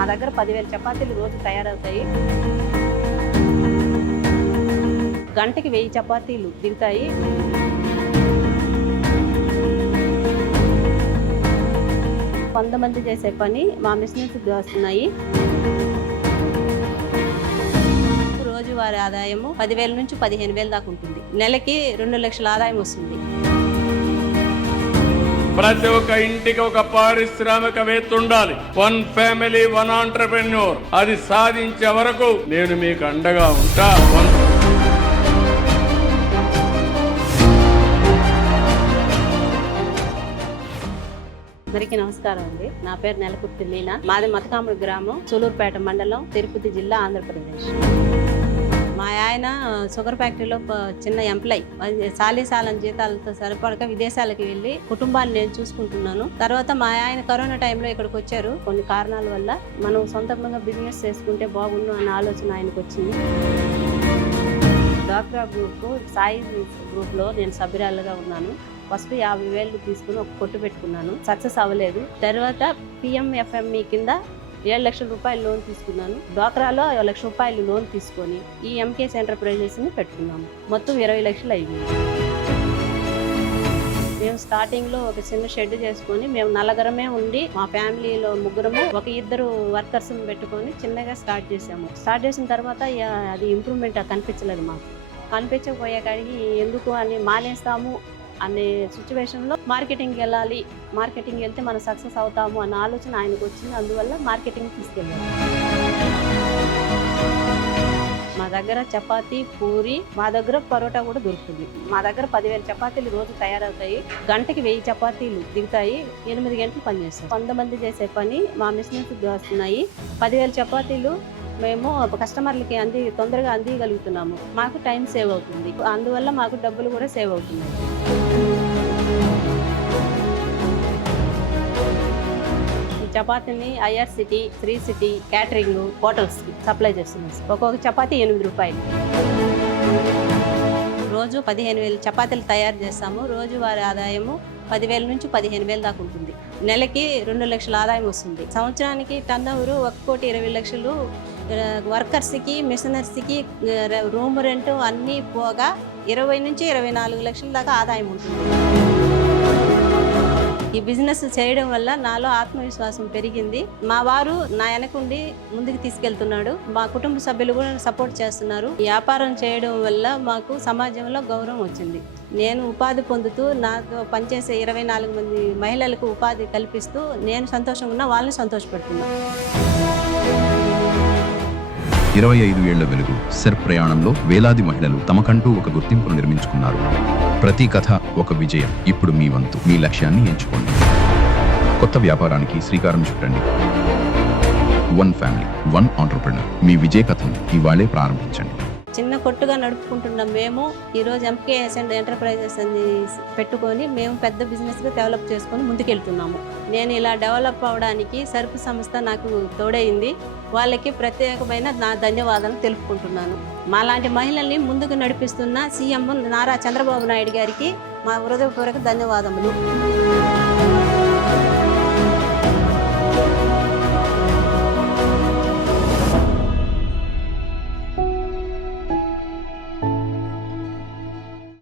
మా దగ్గర 10,000 చపాతీలు రోజు తయారవుతాయి. గంటకి 1000 చపాతీలు దిగుతాయి. కొంతమంది చేసే పని మా మిషన్స్ వస్తున్నాయి. రోజువారీ ఆదాయము 10,000 నుంచి 15,000 దాకా ఉంటుంది. నెలకి 2 లక్షల ఆదాయం వస్తుంది. ప్రతి ఒక్క ఇంటికి ఒక పారిశ్రామికవేత్త ఉండాలి. 1 ఫ్యామిలీ 1 ఆంటర్‌ప్రెన్యూర్. అది సాధించే వరకు నేను మీకు అండగా ఉంటా. అందరికీ నమస్కారం అండి. నా పేరు నెలకుర్తి లీనా. మాది మతకాముడి గ్రామం, సూలూరుపేట మండలం, తిరుపతి జిల్లా, ఆంధ్రప్రదేశ్. మా ఆయన షుగర్ ఫ్యాక్టరీలో చిన్న ఎంప్లాయ్. సాలీసాలం జీతాలతో సరిపడక విదేశాలకు వెళ్ళి కుటుంబాన్ని నేను చూసుకుంటున్నాను. తర్వాత మా ఆయన కరోనా టైంలో ఇక్కడికి వచ్చారు. కొన్ని కారణాల వల్ల మనం సొంతంగా బిజినెస్ చేసుకుంటే బాగుండు అన్న ఆలోచన ఆయనకు వచ్చింది. డాక్టర్ గ్రూప్, సాయి గ్రూప్లో నేను సభ్యురాలుగా ఉన్నాను. ఫస్ట్ 50,000 తీసుకుని ఒక కొట్టు పెట్టుకున్నాను. సక్సెస్ అవ్వలేదు. తర్వాత PMFME కింద 7 లక్షల రూపాయలు లోన్ తీసుకున్నాను. డ్వాక్రాలో 1 లక్ష రూపాయలు లోన్ తీసుకొని ఈ MKS ఎంటర్ప్రైజెస్ని పెట్టుకున్నాము. మొత్తం 20 లక్షలు అయ్యింది. మేము స్టార్టింగ్లో ఒక చిన్న షెడ్ చేసుకొని మేము నలుగురమే ఉండి, మా ఫ్యామిలీలో ముగ్గురము, ఒక 2 వర్కర్స్ని పెట్టుకొని చిన్నగా స్టార్ట్ చేసాము. స్టార్ట్ చేసిన తర్వాత అది ఇంప్రూవ్మెంట్ కనిపించలేదు. మాకు కనిపించకపోయే కాడికి ఎందుకు అని మానేస్తాము అనే సిచ్యువేషన్లో మార్కెటింగ్కి వెళ్ళాలి. మార్కెటింగ్ వెళ్తే మనం సక్సెస్ అవుతాము అన్న ఆలోచన ఆయనకు వచ్చింది. అందువల్ల మార్కెటింగ్ తీసుకెళ్ళాము. మా దగ్గర చపాతీ, పూరి, మా దగ్గర పరోటా కూడా దొరుకుతుంది. మా దగ్గర 10,000 చపాతీలు రోజు తయారవుతాయి. గంటకి 1000 చపాతీలు దిగుతాయి. 8 గంటలు పనిచేస్తాం. కొంతమంది చేసే పని మా మిషన్స్ వస్తున్నాయి. 10,000 చపాతీలు మేము కస్టమర్లకి తొందరగా అందియగలుగుతున్నాము. మాకు టైం సేవ్ అవుతుంది. అందువల్ల మాకు డబ్బులు కూడా సేవ్ అవుతున్నాయి. చపాతీని IRCT, శ్రీ సిటీ, క్యాటరింగ్, హోటల్స్కి సప్లై చేస్తున్నాం. ఒక్కొక్క చపాతీ 8 రూపాయలు. రోజు 15,000 చపాతీలు తయారు చేస్తాము. రోజువారీ ఆదాయము 10,000 నుంచి 15,000 దాకా ఉంటుంది. నెలకి 2 లక్షల ఆదాయం వస్తుంది. సంవత్సరానికి టర్నోవర్ 1,20,00,000. వర్కర్స్కి, మిషనరీస్కి, రూమ్ రెంట్ అన్నీ పోగా 20 నుంచి 24 లక్షల దాకా ఆదాయం ఉంటుంది. ఈ బిజినెస్ చేయడం వల్ల నాలో ఆత్మవిశ్వాసం పెరిగింది. మా వారు నా వెనకుండి ముందుకు తీసుకెళ్తున్నాడు. మా కుటుంబ సభ్యులు కూడా సపోర్ట్ చేస్తున్నారు. వ్యాపారం చేయడం వల్ల మాకు సమాజంలో గౌరవం వచ్చింది. నేను ఉపాధి పొందుతూ నాతో పనిచేసే 24 మంది మహిళలకు ఉపాధి కల్పిస్తూ నేను సంతోషంగా ఉన్నా, వాళ్ళని సంతోషపెడుతున్నాను. 25 ఏళ్ల వెలుగు సెర్ ప్రయాణంలో వేలాది మహిళలు తమకంటూ ఒక గుర్తింపును నిర్మించుకున్నారు. ప్రతి కథ ఒక విజయం. ఇప్పుడు మీ వంతు. మీ లక్ష్యాన్ని ఎంచుకోండి. కొత్త వ్యాపారానికి శ్రీకారం చుట్టండి. 1 ఫ్యామిలీ 1 ఆంటర్‌ప్రెన్యూర్. మీ విజయ కథను ఇవాళే ప్రారంభించండి. చిన్న కొట్టుగా నడుపుకుంటున్న మేము ఈరోజు MKS ఎంటర్ప్రైజెస్ అని పెట్టుకొని మేము పెద్ద బిజినెస్గా డెవలప్ చేసుకొని ముందుకెళ్తున్నాము. నేను ఇలా డెవలప్ అవ్వడానికి సర్పు సంస్థ నాకు తోడైంది. వాళ్ళకి ప్రత్యేకమైన నా ధన్యవాదాలు తెలుపుకుంటున్నాను. మాలాంటి మహిళల్ని ముందుకు నడిపిస్తున్న CM నారా చంద్రబాబు నాయుడు గారికి మా హృదయపూర్వక ధన్యవాదములు.